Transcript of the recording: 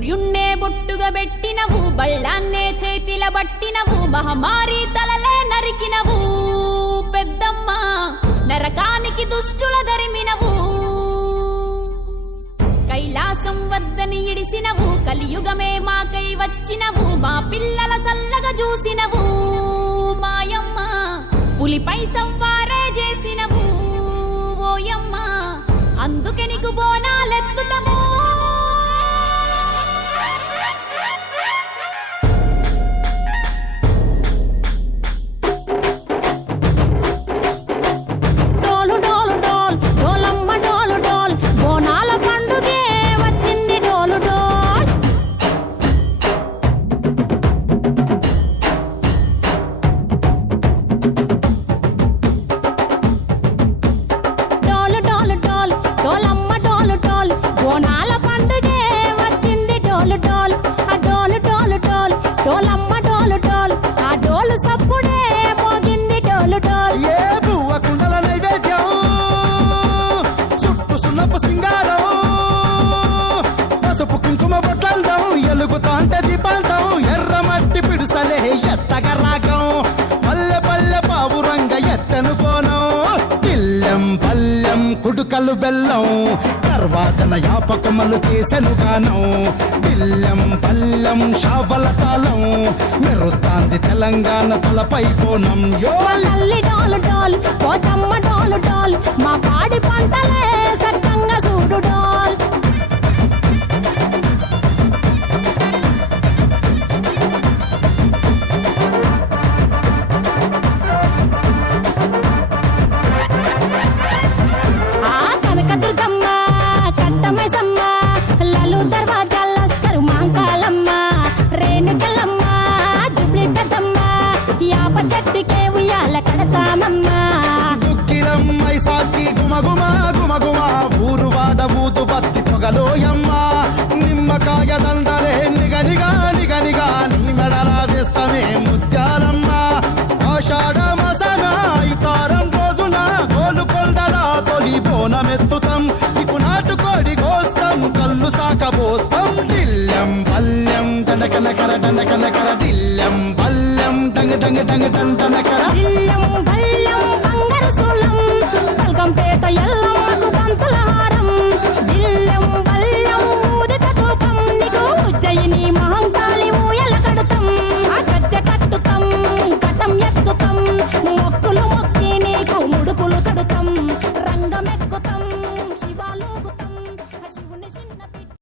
సూర్యున్నే బొట్టుగా పెట్టినవు, బళ్ళాన్నే చేతిల బట్టినవు, మహమారి తలలే నరికినవు పెద్దమ్మ, నరకానికి దుష్టుల దరిమినవు. కైలాసం వద్దని ఇడిసినవు, కలియుగమే మాకై వచ్చినవు, మా పిల్లల సల్లగా చూసినవు మాయమ్మ, పులిపై సవ్వారే చేసినవు ఓయమ్మ, అందుకే నీకు బోనాలెత్తుతము. ఎర్రమట్టి పిడుసలే ఎత్తగా రాగం, పల్లె పల్లె పావురంగ ఎత్తను పోనం, పిల్లెం పల్లెం కుడుకలు బెల్లం, తర్వాతన యాపకమలు చేసెను గానం, పిల్లెం పల్లెం షావల తాళం, మెరుస్తాంది తెలంగాణ తలపై కోణం. మా పాడి పంటలే సక్కంగా చూడు డోల్. చెట్టుకే ఉయ్యాల కడతామమ్మా, దుక్కిలమ్మై సాచి గుమగుమ గుమగుమ, ఊరు వాడ ఊదు బత్తి పొగలోయమ్మ, నిమ్మకాయ దండలే నిగనిగా నిగనిగా, నీ మెడలా వేస్తమే ముత్యాలమ్మ, ఆషాఢ మసన ఇతారం రోజున గోలుకొండల తొలి బోనమెత్తుతాం, ఇకు నాటుకోడి కోస్తాం, కళ్ళు సాకబోస్తాం, దిల్లెం పల్లెం దండకనకర దండకనకర, దిల్లెం పల్లెం డంగ డంగ డంగ డండనకర, బంగారు సోళం పల్కంపేట ఎల్ల